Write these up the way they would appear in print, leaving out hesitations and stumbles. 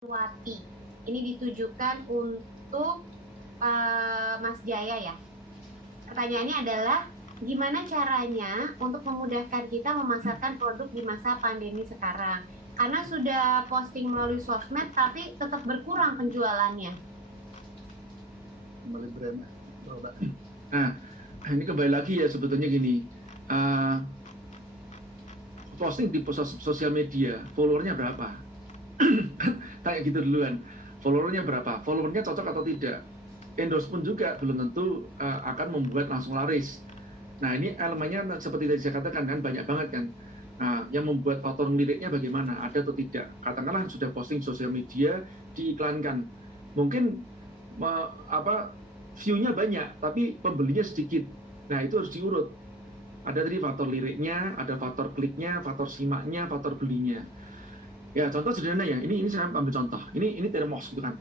Wati. Ini ditujukan untuk Mas Jaya ya. Pertanyaannya adalah gimana caranya untuk memudahkan kita memasarkan produk di masa pandemi sekarang? Karena sudah posting melalui sosmed tapi tetap berkurang penjualannya. Kembali brand. Nah, ini kembali lagi ya sebetulnya gini. Posting di sosial media, followernya berapa? Kayak gitu duluan. Followernya berapa? Followernya cocok atau tidak? Endorse pun juga belum tentu akan membuat langsung laris. Nah, ini elemennya seperti tadi saya katakan kan banyak banget kan. Nah, yang membuat faktor liriknya bagaimana? Ada atau tidak? Katakanlah sudah posting sosial media, diiklankan. Mungkin view-nya banyak, tapi pembelinya sedikit. Nah, itu harus diurut. Ada tadi faktor liriknya, ada faktor kliknya, faktor simaknya, faktor belinya. Ya, contoh sederhana ya. Ini saya ambil contoh. Ini termos gitu kan.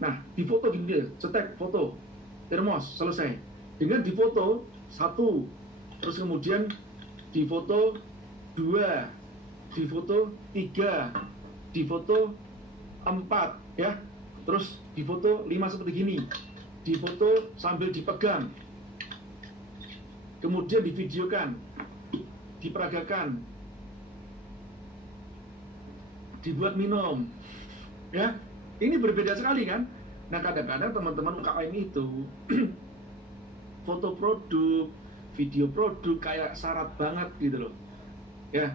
Nah, di foto gini dia, cetek foto termos selesai. Dengan di foto 1, terus kemudian di foto 2, di foto 3, di foto 4 ya. Terus di foto 5 seperti gini. Di foto sambil dipegang. Kemudian divideokan, diperagakan, dibuat minum, ya. Ini berbeda sekali kan. Nah, kadang-kadang teman-teman UKM itu foto produk, video produk kayak syarat banget gitu loh, ya.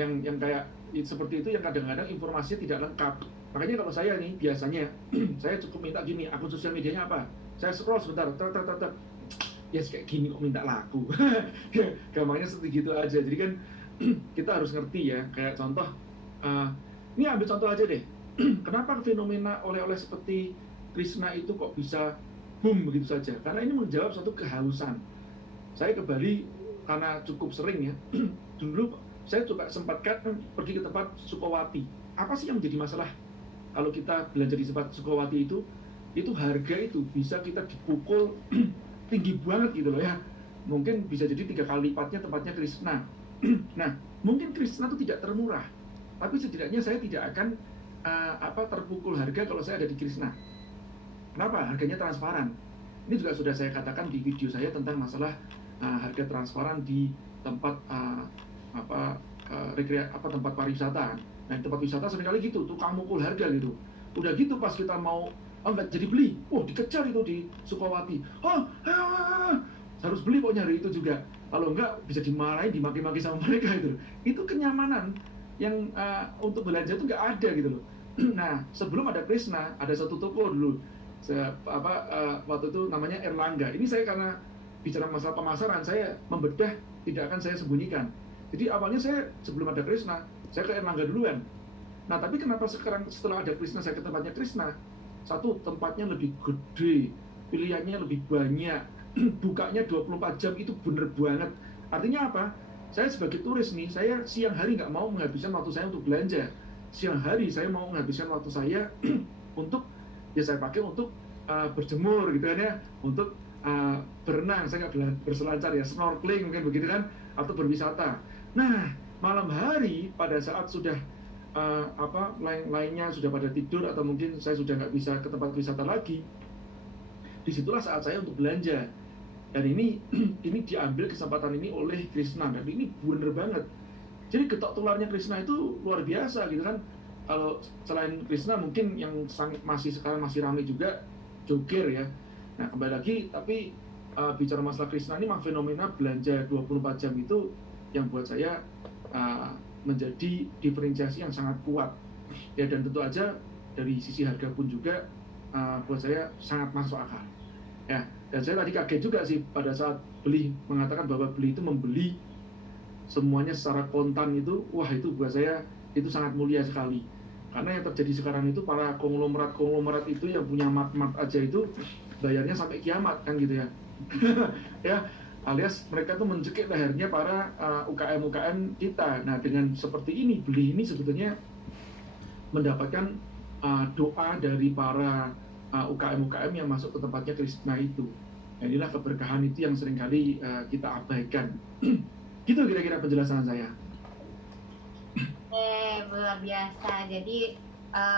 Yang kayak seperti itu yang kadang-kadang informasinya tidak lengkap. Makanya kalau saya nih biasanya saya cukup minta gini, akun sosial medianya apa? Saya scroll sebentar, yes kayak gini kok minta laku. Gampangnya seperti gitu aja. Jadi kan kita harus ngerti ya. Kayak contoh, ini ambil contoh aja deh. Kenapa fenomena oleh-oleh seperti Krishna itu kok bisa boom begitu saja? Karena ini menjawab suatu kehausan. Saya ke Bali karena cukup sering ya. Dulu saya juga sempatkan pergi ke tempat Sukowati. Apa sih yang menjadi masalah kalau kita belanja di tempat Sukowati itu? Itu harga itu bisa kita dipukul tinggi banget gitu loh ya. Mungkin bisa jadi 3 kali lipatnya tempatnya Krishna. Nah, mungkin Krishna itu tidak termurah, tapi setidaknya saya tidak akan terpukul harga kalau saya ada di Krishna. Kenapa? Harganya transparan. Ini juga sudah saya katakan di video saya tentang masalah harga transparan di tempat tempat pariwisata. Nah, tempat wisata seringkali gitu, tukang mukul harga gitu. Udah gitu pas kita mau enggak jadi beli, dikejar itu di Sukowati. Harus beli pokoknya hari itu juga. Kalau enggak bisa dimarahin, dimaki-maki sama mereka itu. Itu kenyamanan yang untuk belanja itu enggak ada gitu loh. Nah, sebelum ada Krishna, ada satu toko dulu. Waktu itu namanya Erlangga. Ini saya karena bicara masalah pemasaran, saya membedah, tidak akan saya sembunyikan. Jadi awalnya saya sebelum ada Krishna, saya ke Erlangga duluan. Nah, tapi kenapa sekarang setelah ada Krishna saya ke tempatnya Krishna? Satu, tempatnya lebih gede, pilihannya lebih banyak, bukanya 24 jam itu bener banget. Artinya apa? Saya sebagai turis nih, saya siang hari nggak mau menghabiskan waktu saya untuk belanja. Siang hari saya mau menghabiskan waktu saya untuk, ya saya pakai untuk berjemur gitu kan ya, untuk berenang, saya nggak berselancar ya, snorkeling mungkin begitu kan, atau berwisata. Nah, malam hari pada saat sudah lainnya sudah pada tidur atau mungkin saya sudah nggak bisa ke tempat wisata lagi, disitulah saat saya untuk belanja. Dan ini diambil kesempatan ini oleh Krishna, dan ini bener banget. Jadi getok tularnya Krishna itu luar biasa gitu kan. Kalau selain Krishna mungkin yang sekarang masih ramai juga Joger ya. Nah, kembali lagi, tapi bicara masalah Krishna ini fenomena belanja 24 jam itu yang buat saya menjadi diferensiasi yang sangat kuat ya. Dan tentu aja dari sisi harga pun juga buat saya sangat masuk akal ya. Dan saya tadi kaget juga sih pada saat beli, mengatakan bahwa beli itu membeli semuanya secara kontan itu. Wah, itu buat saya itu sangat mulia sekali. Karena yang terjadi sekarang itu para konglomerat itu yang punya mat aja itu bayarnya sampai kiamat kan gitu ya. Ya, alias mereka tuh mencekik lehernya para UKM kita. Nah, dengan seperti ini, beli ini sebetulnya mendapatkan doa dari para UKM yang masuk ke tempatnya Krishna itu. Nah, inilah keberkahan itu yang seringkali kita abaikan. Gitu kira-kira penjelasan saya. Luar biasa. Jadi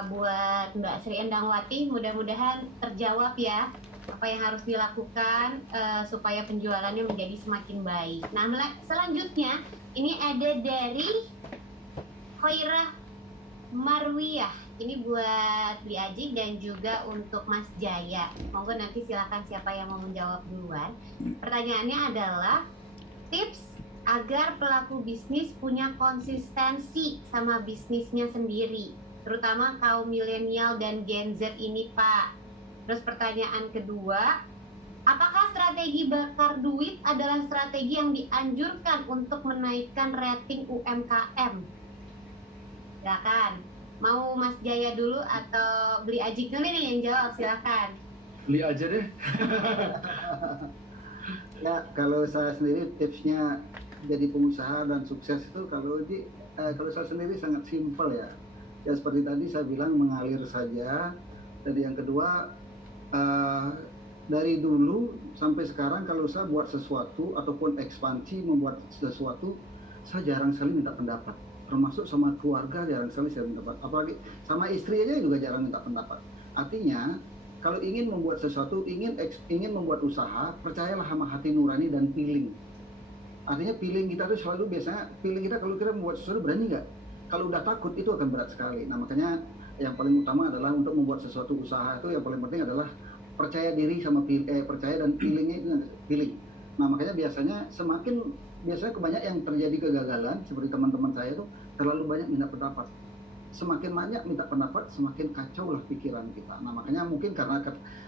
buat Mbak Sri Endangwati, mudah-mudahan terjawab ya apa yang harus dilakukan supaya penjualannya menjadi semakin baik. Nah, selanjutnya ini ada dari Khairah Marwiyah. Ini buat Bli Ajik dan juga untuk Mas Jaya. Monggo nanti silakan siapa yang mau menjawab duluan. Pertanyaannya adalah tips agar pelaku bisnis punya konsistensi sama bisnisnya sendiri, terutama kaum milenial dan Gen Z ini, Pak. Terus pertanyaan kedua, apakah strategi bakar duit adalah strategi yang dianjurkan untuk menaikkan rating UMKM? Silakan. Mau Mas Jaya dulu atau Bli Ajik dulu nih yang jawab, silakan. Beli aja deh. Ya, kalau saya sendiri tipsnya jadi pengusaha dan sukses itu kalau saya sendiri sangat simpel ya. Ya seperti tadi saya bilang mengalir saja. Dan yang kedua dari dulu sampai sekarang kalau saya buat sesuatu ataupun ekspansi membuat sesuatu, saya jarang sekali minta pendapat. Termasuk sama keluarga jarang sekali saya minta pendapat. Apalagi sama istri aja juga jarang minta pendapat. Artinya kalau ingin membuat sesuatu, ingin membuat usaha, percayalah sama hati nurani dan feeling. Artinya feeling kita tuh selalu biasanya, feeling kita kalau kita membuat sesuatu berani nggak? Kalau udah takut itu akan berat sekali. Nah makanya yang paling utama adalah untuk membuat sesuatu usaha itu yang paling penting adalah percaya diri sama percaya dan feelingnya itu feeling. Nah makanya biasanya kebanyak yang terjadi kegagalan seperti teman-teman saya itu terlalu banyak minta pendapat. Semakin banyak minta pendapat, semakin kacau lah pikiran kita. Nah makanya mungkin karena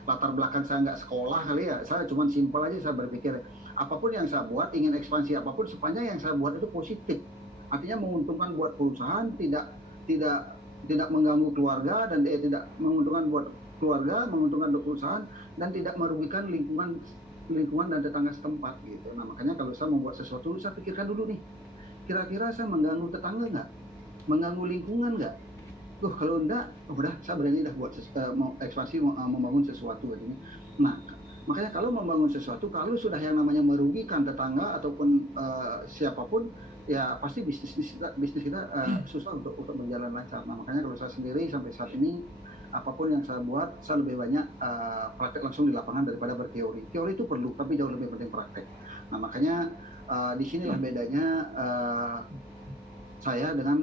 latar belakang saya nggak sekolah kali ya, saya cuma simpel aja saya berpikir apapun yang saya buat, ingin ekspansi apapun sepanjang yang saya buat itu positif. Artinya menguntungkan buat perusahaan, tidak mengganggu keluarga dan tidak menguntungkan buat keluarga, menguntungkan untuk perusahaan dan tidak merugikan lingkungan dan tetangga setempat gitu. Nah makanya kalau saya membuat sesuatu, saya pikirkan dulu nih, kira-kira saya mengganggu tetangga nggak? Mengganggu lingkungan nggak? Kalau enggak, udah saya berani dah buat mau ekspansi, membangun sesuatu gitu. Nah, makanya kalau membangun sesuatu, kalau sudah yang namanya merugikan tetangga ataupun siapapun, ya pasti bisnis kita susah untuk berjalan lancar. Nah, makanya kalau saya sendiri sampai saat ini, apapun yang saya buat, saya lebih banyak praktek langsung di lapangan daripada berteori. Teori itu perlu, tapi jauh lebih penting praktek. Nah, makanya di sinilah bedanya saya dengan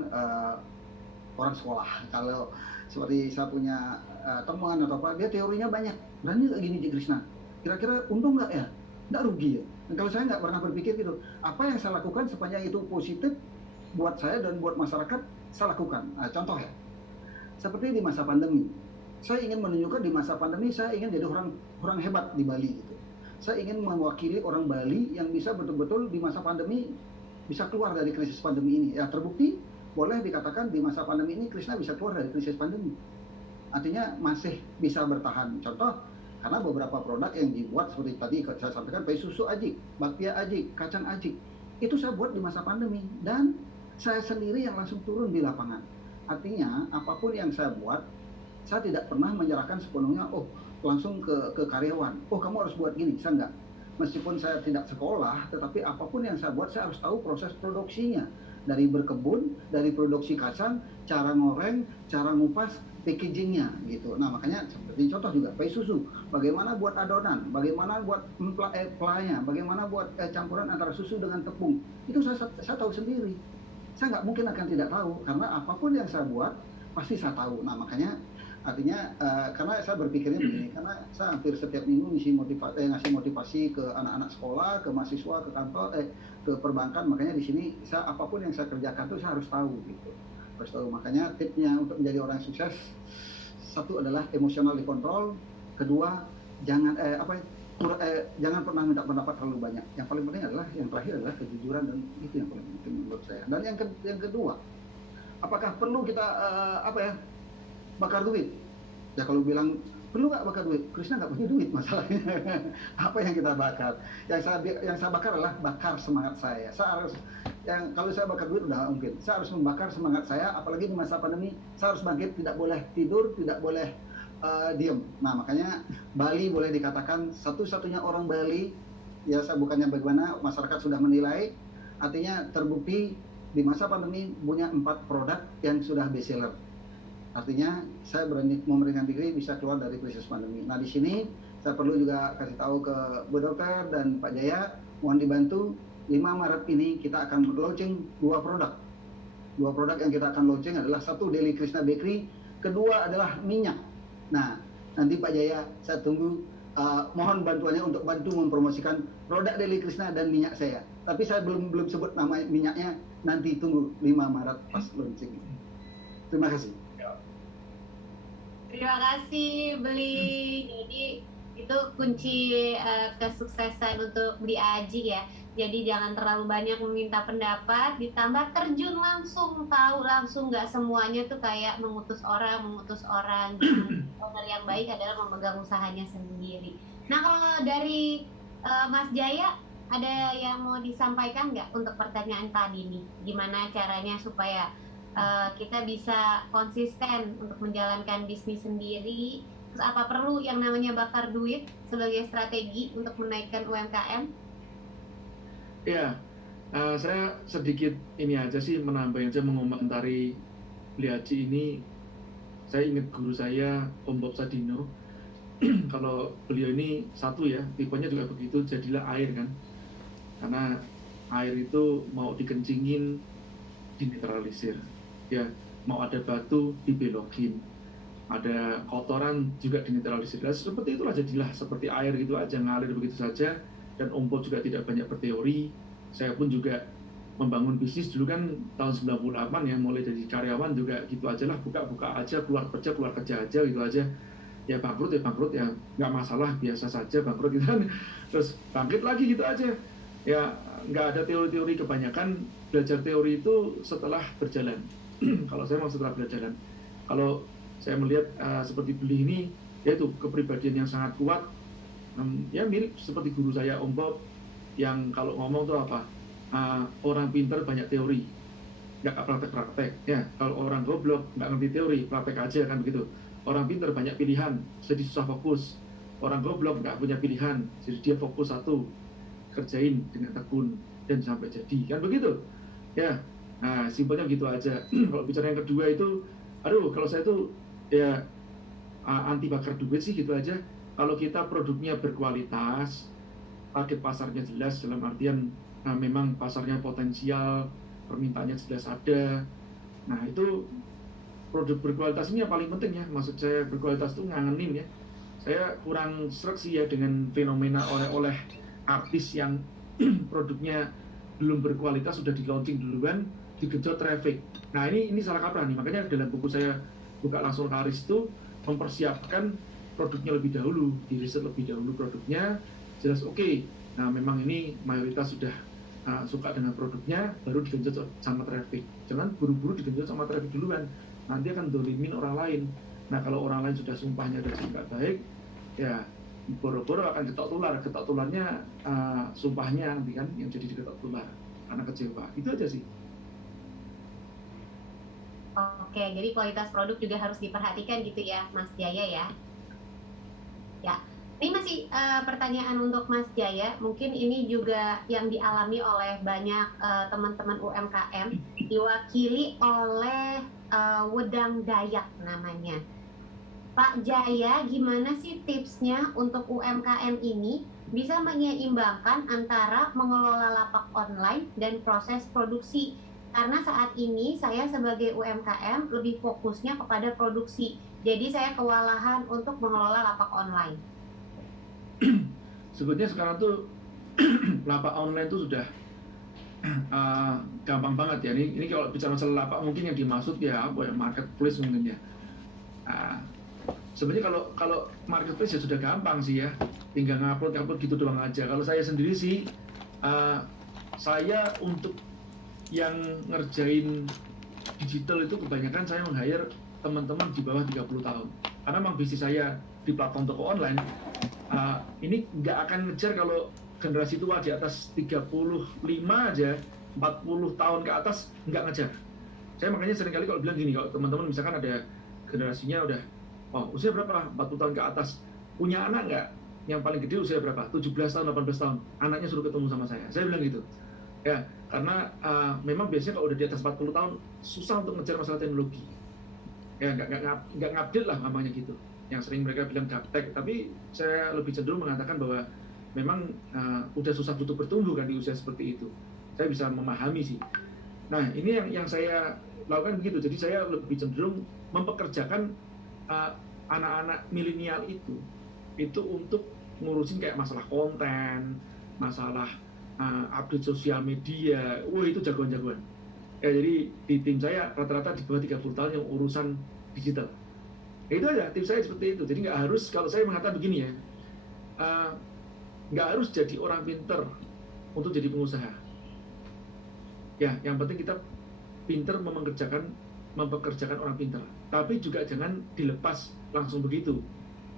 orang sekolah. Kalau seperti saya punya teman atau apa, dia teorinya banyak. Berani nggak gini Cik Krisna? Kira-kira untung nggak ya? Nggak rugi ya? Dan kalau saya nggak pernah berpikir gitu, apa yang saya lakukan sepanjang itu positif buat saya dan buat masyarakat, saya lakukan. Nah, contoh ya, seperti di masa pandemi. Saya ingin menunjukkan di masa pandemi, saya ingin jadi orang hebat di Bali gitu. Saya ingin mewakili orang Bali yang bisa betul-betul di masa pandemi bisa keluar dari krisis pandemi ini. Ya terbukti, boleh dikatakan di masa pandemi ini Krisna bisa keluar dari krisis pandemi. Artinya masih bisa bertahan. Contoh, karena beberapa produk yang dibuat seperti tadi saya sampaikan, pai susu Ajik, bakpia Ajik, kacang Ajik, itu saya buat di masa pandemi dan saya sendiri yang langsung turun di lapangan. Artinya apapun yang saya buat, saya tidak pernah menyerahkan sepenuhnya langsung ke karyawan. Kamu harus buat gini, saya enggak. Meskipun saya tidak sekolah, tetapi apapun yang saya buat, saya harus tahu proses produksinya. Dari berkebun, dari produksi kacang, cara ngoreng, cara ngupas, packagingnya gitu. Nah makanya seperti contoh juga, pai susu. Bagaimana buat adonan, bagaimana buat pelanya, bagaimana buat campuran antara susu dengan tepung. Itu saya tahu sendiri. Saya nggak mungkin akan tidak tahu, karena apapun yang saya buat, pasti saya tahu. Nah makanya artinya karena saya berpikirnya begini, karena saya hampir setiap minggu ngasih motivasi ke anak-anak sekolah, ke mahasiswa, ke kantor, ke perbankan. Makanya di sini saya apapun yang saya kerjakan tuh saya harus tahu gitu, harus tahu. Makanya tipsnya untuk menjadi orang sukses, satu adalah emosional dikontrol, kedua jangan jangan pernah minta pendapat terlalu banyak. Yang paling penting adalah yang terakhir adalah kejujuran, dan itu yang paling penting menurut saya. Dan yang kedua, apakah perlu kita bakar duit? Ya kalau bilang perlu nggak bakar duit, Krisna nggak punya duit masalahnya. Apa yang kita bakar? Yang saya bakar adalah bakar semangat saya. Kalau saya bakar duit udah mungkin. Saya harus membakar semangat saya, apalagi di masa pandemi. Saya harus bangkit, tidak boleh tidur, tidak boleh diem. Nah makanya Bali boleh dikatakan satu-satunya orang Bali. Ya saya bukannya bagaimana masyarakat sudah menilai. Artinya terbukti di masa pandemi punya 4 produk yang sudah best seller. Artinya saya berani memberikan diri bisa keluar dari krisis pandemi. Nah di sini saya perlu juga kasih tahu ke Bu Dokter dan Pak Jaya, mohon dibantu 5 Maret ini kita akan launching 2 produk. 2 produk yang kita akan launching adalah satu Deli Krishna Bakery, kedua adalah minyak. Nah nanti Pak Jaya saya tunggu, mohon bantuannya untuk bantu mempromosikan produk Deli Krishna dan minyak saya. Tapi saya belum sebut nama minyaknya, nanti tunggu 5 Maret pas launching. Terima kasih. Terima kasih Beli. Jadi itu kunci kesuksesan untuk Beli Aji ya. Jadi jangan terlalu banyak meminta pendapat, ditambah terjun langsung, tahu langsung, nggak semuanya tuh kayak mengutus orang. Owner yang baik adalah memegang usahanya sendiri. Nah kalau dari Mas Jaya, ada yang mau disampaikan nggak untuk pertanyaan tadi nih? Gimana caranya supaya kita bisa konsisten untuk menjalankan bisnis sendiri? Terus apa perlu yang namanya bakar duit sebagai strategi untuk menaikkan UMKM? Ya, saya sedikit ini aja sih, menambah aja, mengomentari Beli Aji ini. Saya ingat guru saya, Om Bob Sadino. Kalau beliau ini satu ya, tipenya juga begitu, jadilah air kan. Karena air itu mau dikencingin, dinetralisir. Ya, mau ada batu, dibelokin. Ada kotoran juga dinetralisir. Dan seperti itulah, jadilah seperti air gitu aja, ngalir begitu saja. Dan Om Bob juga tidak banyak berteori. Saya pun juga membangun bisnis dulu kan tahun 98 ya, mulai jadi karyawan juga gitu aja lah, buka-buka aja, keluar kerja aja gitu aja. Ya bangkrut ya nggak masalah, biasa saja bangkrut gitu kan. Terus bangkit lagi gitu aja. Ya nggak ada teori-teori, kebanyakan belajar teori itu setelah berjalan. Kalau saya mau setelah berjalan. Kalau saya melihat seperti Beli ini, yaitu kepribadian yang sangat kuat. Ya mirip seperti guru saya Om Bob, yang kalau ngomong tuh apa, orang pintar banyak teori, nggak praktek-praktek. Ya kalau orang goblok nggak ngerti teori, praktek aja kan begitu. Orang pintar banyak pilihan, jadi susah fokus. Orang goblok nggak punya pilihan, jadi dia fokus satu, kerjain dengan tekun dan sampai jadi, kan begitu. Ya, nah simpelnya gitu aja. Kalau bicara yang kedua itu, kalau saya tuh ya anti bakar duit sih gitu aja. Kalau kita produknya berkualitas, target pasarnya jelas, dalam artian memang pasarnya potensial, permintaannya jelas ada. Nah itu produk berkualitas ini yang paling penting ya. Maksud saya berkualitas itu ngangenin ya. Saya kurang sreg sih ya dengan fenomena oleh artis yang produknya belum berkualitas sudah di launching duluan, digenjot traffic. Nah ini salah kaprah nih. Makanya dalam buku saya Buka Langsung Laris itu mempersiapkan produknya lebih dahulu, diriset lebih dahulu produknya, jelas oke. Nah memang ini mayoritas sudah suka dengan produknya, baru digenjot sama traffic. Jangan buru-buru digenjot sama traffic duluan, nanti akan dolimin orang lain. Nah kalau orang lain sudah sumpahnya dan nggak baik, ya boro-boro akan ketok tular. Ketok tularnya sumpahnya nanti kan yang jadi diketok tular karena kecewa. Itu aja sih. Oke, jadi kualitas produk juga harus diperhatikan gitu ya Mas Jaya ya. Ya, ini masih pertanyaan untuk Mas Jaya. Mungkin ini juga yang dialami oleh banyak teman-teman UMKM, diwakili oleh Wedang Dayak namanya. Pak Jaya, gimana sih tipsnya untuk UMKM ini bisa menyeimbangkan antara mengelola lapak online dan proses produksi? Karena saat ini saya sebagai UMKM lebih fokusnya kepada produksi. Jadi saya kewalahan untuk mengelola lapak online. Sebetulnya sekarang tuh lapak online tuh sudah gampang banget ya. Ini kalau bicara masalah lapak mungkin yang dimaksud ya apa ya, marketplace mungkin ya. Sebenarnya kalau marketplace ya sudah gampang sih ya, tinggal ngupload gitu doang aja. Kalau saya sendiri sih, saya untuk yang ngerjain digital itu kebanyakan saya meng-hire teman-teman di bawah 30 tahun. Karena memang bisnis saya di platform toko online, ini nggak akan ngejar kalau generasi tua di atas 35 aja, 40 tahun ke atas nggak ngejar. Saya makanya seringkali kalau bilang gini, kalau teman-teman misalkan ada generasinya udah, usia berapa? 40 tahun ke atas, punya anak nggak? Yang paling gede usia berapa? 17 tahun, 18 tahun. Anaknya suruh ketemu sama saya. Saya bilang gitu. Ya, karena memang biasanya kalau udah di atas 40 tahun susah untuk ngejar masalah teknologi. ya nggak ngupdate lah namanya gitu, yang sering mereka bilang gaptek, tapi saya lebih cenderung mengatakan bahwa memang udah susah untuk bertumbuh kan di usia seperti itu. Saya bisa memahami sih. Nah ini yang saya lakukan begitu, jadi saya lebih cenderung mempekerjakan anak-anak milenial itu untuk ngurusin kayak masalah konten, masalah update sosial media. Wah itu jagoan-jagoan ya. Jadi di tim saya rata-rata di bawah 30 tahun yang urusan digital ya. Itu aja tim saya seperti itu. Jadi nggak harus, kalau saya mengatakan begini ya, nggak harus jadi orang pinter untuk jadi pengusaha ya. Yang penting kita pinter mempekerjakan orang pinter, tapi juga jangan dilepas langsung begitu.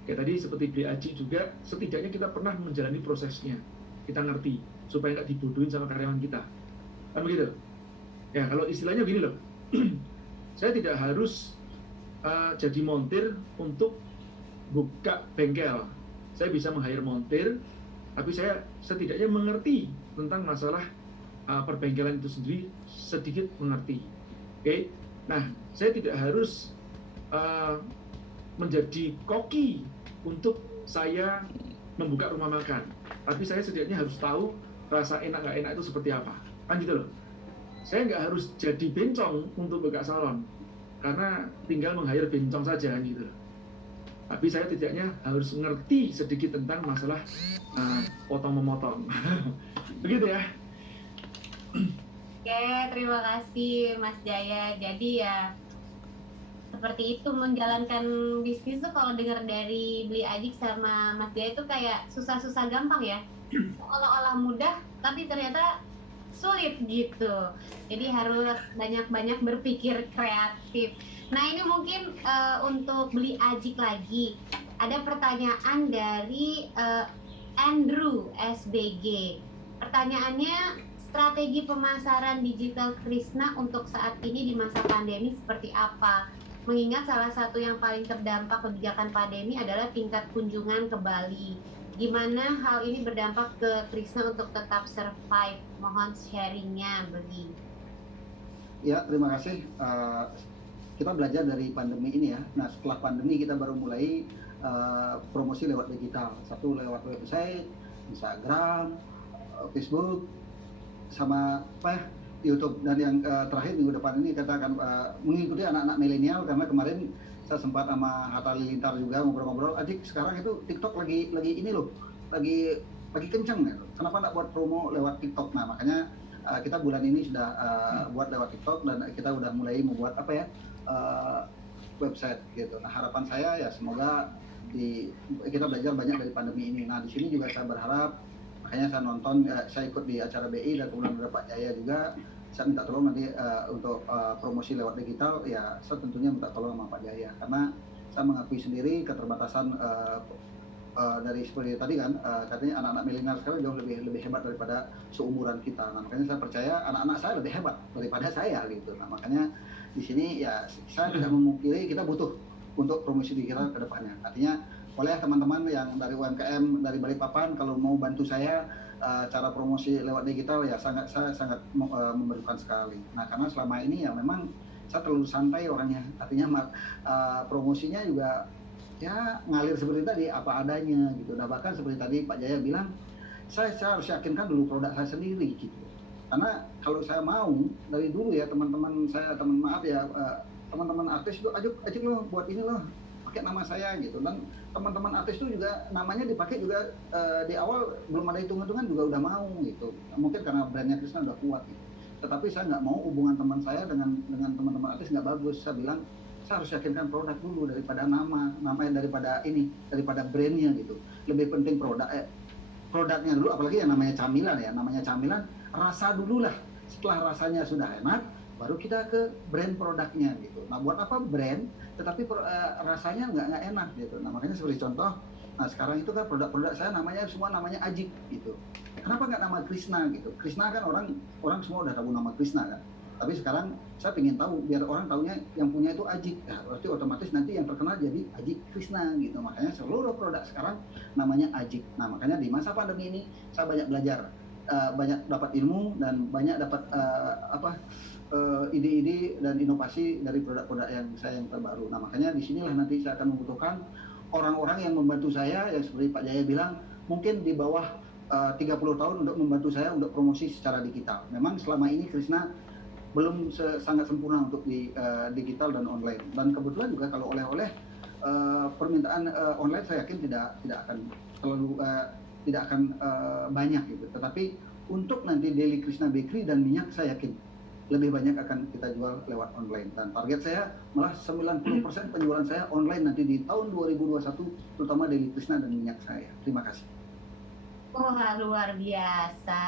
Kayak tadi seperti beli aji juga, setidaknya kita pernah menjalani prosesnya, kita ngerti, supaya nggak dibodohin sama karyawan kita, kan begitu? Ya kalau istilahnya gini loh, saya tidak harus jadi montir untuk buka bengkel. Saya bisa meng-hire montir, tapi saya setidaknya mengerti tentang masalah perbengkelan itu sendiri, sedikit mengerti. Oke? Nah, saya tidak harus menjadi koki untuk saya membuka rumah makan, tapi saya setidaknya harus tahu rasa enak nggak enak itu seperti apa, kan gitu loh. Saya nggak harus jadi bencong untuk buka salon, karena tinggal meng-hire bencong saja gitu loh. Tapi saya tidaknya harus ngerti sedikit tentang masalah potong memotong. Begitu ya. Oke, terima kasih Mas Jaya. Jadi ya seperti itu, menjalankan bisnis tuh kalau dengar dari Beli Ajik sama Mas Jaya itu kayak susah-susah gampang ya, seolah-olah mudah tapi ternyata sulit gitu. Jadi harus banyak-banyak berpikir kreatif. Nah ini mungkin untuk Beli Ajik lagi ada pertanyaan dari Andrew SBG. Pertanyaannya, strategi pemasaran digital Krishna untuk saat ini di masa pandemi seperti apa? Mengingat salah satu yang paling terdampak kebijakan pandemi adalah tingkat kunjungan ke Bali. Gimana hal ini berdampak ke Krishna untuk tetap survive? Mohon sharingnya, Beli. Ya, terima kasih. Kita belajar dari pandemi ini ya. Nah, setelah pandemi kita baru mulai promosi lewat digital. Satu lewat website, Instagram, Facebook, sama YouTube. Dan yang terakhir minggu depan ini kita akan mengikuti anak-anak milenial, karena kemarin saya sempat sama Hatta Lilintar juga ngobrol-ngobrol. Adik, sekarang itu TikTok lagi ini loh, lagi kenceng ya. Kenapa nggak buat promo lewat TikTok? Nah makanya kita bulan ini sudah buat lewat TikTok, dan kita udah mulai membuat website gitu. Nah harapan saya ya semoga kita belajar banyak dari pandemi ini. Nah di sini juga saya berharap, makanya saya nonton, saya ikut di acara BI, dan kemudian ada Pak Jaya juga. Saya minta tolong nanti untuk promosi lewat digital, ya saya tentunya minta tolong sama Pak Jaya, karena saya mengakui sendiri keterbatasan dari seperti tadi kan, katanya anak-anak milenial sekarang jauh lebih hebat daripada seumuran kita. Nah makanya saya percaya anak-anak saya lebih hebat daripada saya gitu. Nah makanya di sini ya saya tidak memungkiri kita butuh untuk promosi digital ke depannya. Artinya boleh teman-teman yang dari UMKM dari Balikpapan kalau mau bantu saya cara promosi lewat digital, ya saya sangat memerlukan sekali. Nah karena selama ini ya memang saya terlalu santai orangnya, artinya promosinya juga ya ngalir seperti tadi, apa adanya gitu. Nah bahkan seperti tadi Pak Jaya bilang, saya harus yakinkan dulu produk saya sendiri gitu. Karena kalau saya mau dari dulu ya teman-teman saya, teman-teman artis itu ajak loh buat ini loh, pakai nama saya gitu. Dan teman-teman artis itu juga namanya dipakai juga di awal belum ada hitung-hitungan juga udah mau gitu. Mungkin karena brandnya Krishna udah kuat gitu. Tetapi saya nggak mau hubungan teman saya dengan teman-teman artis nggak bagus. Saya bilang saya harus yakinkan produk dulu daripada namanya, daripada brandnya gitu. Lebih penting produknya dulu, apalagi yang namanya camilan ya, rasa dulu lah. Setelah rasanya sudah enak, baru kita ke brand produknya gitu. Nah buat apa brand tetapi rasanya nggak enak gitu. Nah makanya seperti contoh, nah sekarang itu kan produk-produk saya semua namanya Ajik gitu. Kenapa nggak nama Krishna gitu? Krishna kan orang semua udah tahu nama Krishna kan. Tapi sekarang saya ingin tahu biar orang tahunya yang punya itu Ajik. Nah, berarti otomatis nanti yang terkenal jadi Ajik Krishna gitu. Makanya seluruh produk sekarang namanya Ajik. Nah makanya di masa pandemi ini saya banyak belajar banyak dapat ilmu dan banyak dapat ide-ide dan inovasi dari produk-produk yang terbaru. Nah, makanya di sinilah nanti saya akan membutuhkan orang-orang yang membantu saya, yang seperti Pak Jaya bilang, mungkin di bawah 30 tahun untuk membantu saya untuk promosi secara digital. Memang selama ini Krishna belum sangat sempurna untuk di digital dan online. Dan kebetulan juga kalau oleh-oleh permintaan online saya yakin tidak akan terlalu banyak gitu. Tetapi untuk nanti Daily Krishna Bakery dan minyak saya yakin lebih banyak akan kita jual lewat online. Dan target saya malah 90% penjualan saya online nanti di tahun 2021, terutama Daily Krishna dan minyak saya. Terima kasih. Wah, luar biasa.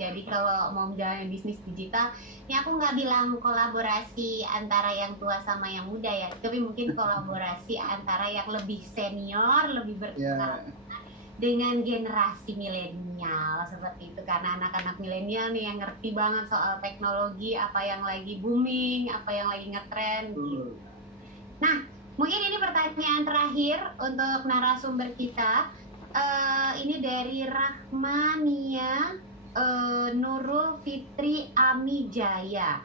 Jadi kalau mau menjalani bisnis digital, ini aku nggak bilang kolaborasi antara yang tua sama yang muda ya, tapi mungkin kolaborasi antara yang lebih senior, lebih berpengalaman dengan generasi milenial seperti itu, karena anak-anak milenial nih yang ngerti banget soal teknologi, apa yang lagi booming, apa yang lagi ngetren gitu. Nah, mungkin ini pertanyaan terakhir untuk narasumber kita. Ini dari Rahmania Nurul Fitri Amijaya.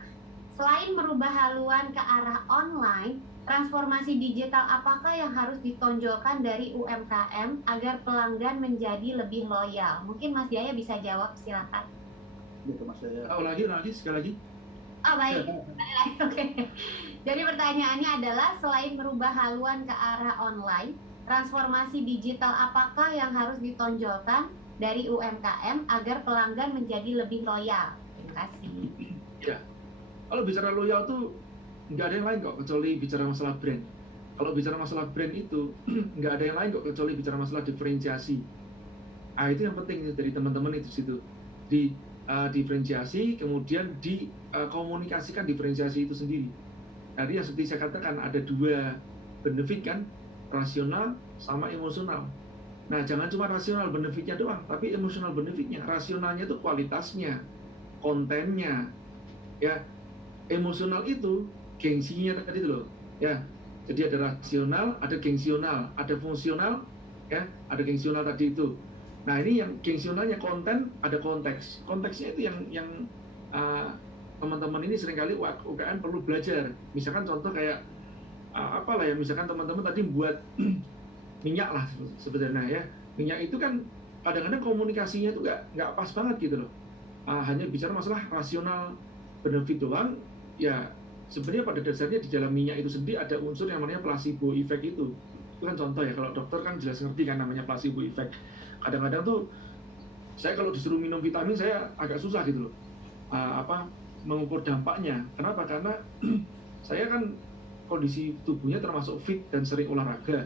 Selain merubah haluan ke arah online, transformasi digital apakah yang harus ditonjolkan dari UMKM agar pelanggan menjadi lebih loyal? Mungkin Mas Jaya bisa jawab, silakan. Gitu Mas Jaya. Lagi sekali lagi. Oh baik, oke. Jadi pertanyaannya adalah selain merubah haluan ke arah online, transformasi digital apakah yang harus ditonjolkan dari UMKM agar pelanggan menjadi lebih loyal? Terima kasih. Ya, kalau bicara loyal tuh nggak ada yang lain kok kecuali bicara masalah brand. Kalau bicara masalah brand itu nggak ada yang lain kok kecuali bicara masalah diferensiasi. Itu yang penting dari teman-teman itu situ. Diferensiasi, kemudian dikomunikasikan diferensiasi itu sendiri. Tadi yang seperti saya katakan ada dua benefit kan, rasional sama emosional. Nah, jangan cuma rasional benefitnya doang, tapi emosional benefitnya. Rasionalnya itu kualitasnya, kontennya, ya. Emosional itu gengsinya tadi itu loh, ya. Jadi ada rasional, ada gengsional, ada fungsional, ya. Ada gengsional tadi itu. Nah, ini yang gengsionalnya konten, ada konteks. Konteksnya itu yang teman-teman ini seringkali UKM perlu belajar. Misalkan contoh kayak misalkan teman-teman tadi buat minyak lah sebenarnya ya. Minyak itu kan kadang-kadang komunikasinya itu nggak pas banget gitu loh. Hanya bicara masalah rasional benefit doang. Ya sebenarnya pada dasarnya di dalam minyak itu sendiri ada unsur yang namanya placebo effect itu. Itu kan contoh ya, kalau dokter kan jelas ngerti kan namanya placebo effect. Kadang-kadang tuh saya kalau disuruh minum vitamin saya agak susah gitu loh. Mengukur dampaknya. Kenapa? Karena saya kan kondisi tubuhnya termasuk fit dan sering olahraga.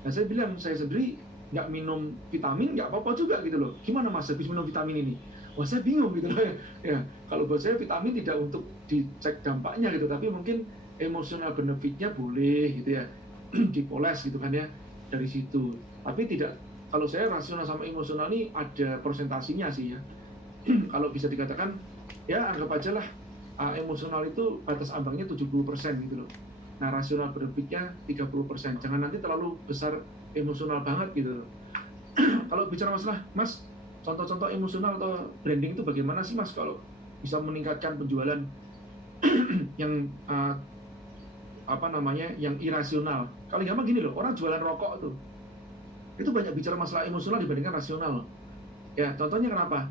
Nah saya bilang saya sendiri nggak minum vitamin nggak apa-apa juga gitu loh. Gimana Mas habis minum vitamin ini? Wah saya bingung gitu loh ya. Kalau buat saya vitamin tidak untuk dicek dampaknya gitu, tapi mungkin emosional benefitnya boleh gitu ya, dipoles gitu kan ya dari situ. Tapi tidak, kalau saya rasional sama emosional ini ada persentasinya sih ya. Kalau bisa dikatakan ya anggap aja lah emosional itu batas ambangnya 70% gitu loh. Nah rasional benefitnya 30%. Jangan nanti terlalu besar emosional banget gitu. Kalau bicara masalah Mas, contoh-contoh emosional atau branding itu bagaimana sih Mas kalau bisa meningkatkan penjualan yang yang irasional. Kalau gampang gini loh, orang jualan rokok tuh itu banyak bicara masalah emosional dibandingkan rasional. Ya contohnya kenapa?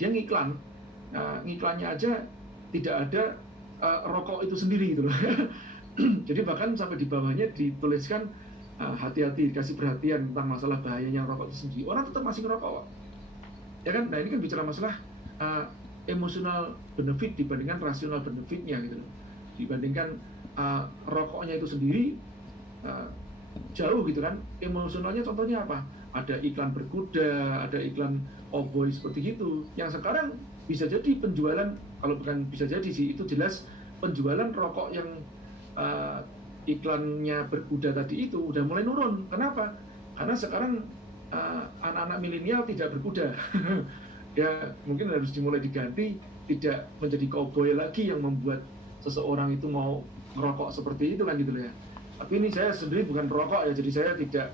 Dia ngiklan, ngiklannya aja tidak ada rokok itu sendiri gitu loh. Jadi bahkan sampai di bawahnya dituliskan hati-hati, kasih perhatian tentang masalah bahayanya rokok itu sendiri. Orang tetap masih ngerokok, ya kan? Nah ini kan bicara masalah emosional benefit dibandingkan rasional benefitnya gitu loh. Dibandingkan rokoknya itu sendiri jauh gitu kan. Emosionalnya contohnya apa? Ada iklan berkuda, ada iklan cowboy seperti itu. Yang sekarang bisa jadi penjualan, kalau bukan bisa jadi sih, itu jelas penjualan rokok yang iklannya berkuda tadi itu udah mulai nurun. Kenapa? Karena sekarang anak-anak milenial tidak berkuda. Ya mungkin harus dimulai diganti, tidak menjadi cowboy lagi yang membuat seseorang itu mau merokok seperti itu kan gitu ya. Tapi ini saya sendiri bukan perokok ya, jadi saya tidak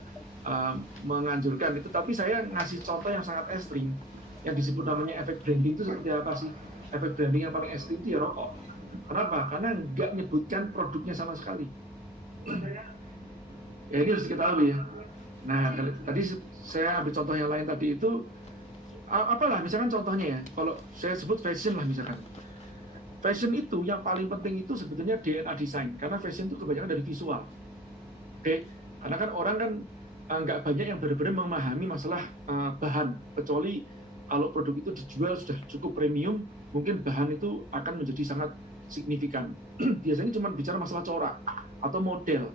menganjurkan itu, tapi saya ngasih contoh yang sangat ekstrim. yang disebut namanya efek branding itu seperti apa sih? Efek branding yang paling ekstrim itu ya rokok. Kenapa? Karena nggak menyebutkan produknya sama sekali. Ya ini harus diketahui ya. Nah, tadi saya ambil contoh yang lain tadi itu, apalah misalkan contohnya ya, kalau saya sebut fashion lah misalkan. Fashion itu yang paling penting itu sebetulnya DNA design, karena fashion itu kebanyakan dari visual. Oke, karena kan orang kan nggak banyak yang benar-benar memahami masalah bahan, kecuali kalau produk itu dijual sudah cukup premium, mungkin bahan itu akan menjadi sangat signifikan. Biasanya cuma bicara masalah corak atau model.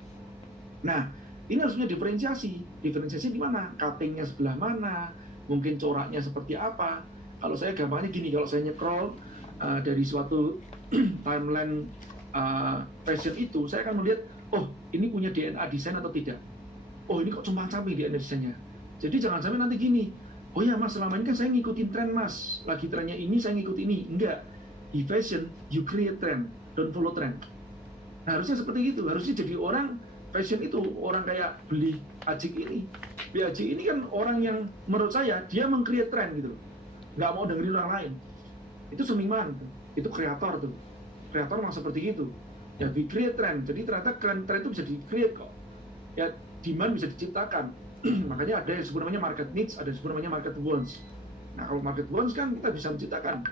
Nah, ini harusnya diferensiasi. Diferensiasi di mana? Cuttingnya sebelah mana? Mungkin coraknya seperti apa? Kalau saya gampangnya gini, kalau saya nyekrol dari suatu timeline fashion itu, saya akan melihat, oh ini punya DNA desain atau tidak. Oh ini kok compang-camping DNA desainnya. Jadi jangan sampai nanti gini, oh ya mas, selama ini kan saya ngikutin tren mas, lagi trennya ini saya ngikut ini. Enggak, di fashion you create trend, don't follow trend. Nah, harusnya seperti itu, harusnya jadi orang fashion itu orang kayak beli Ajik ini. Beli Ajik ini kan orang yang menurut saya dia meng-create trend gitu, nggak mau dengerin orang lain. Itu seniman, itu kreator tuh. Kreator memang seperti itu. Ya we create trend, jadi ternyata trend itu bisa di-create kok. Ya demand bisa diciptakan. Makanya ada yang disebut namanya market needs, ada yang disebut namanya market wants. Nah kalau market wants kan kita bisa menciptakan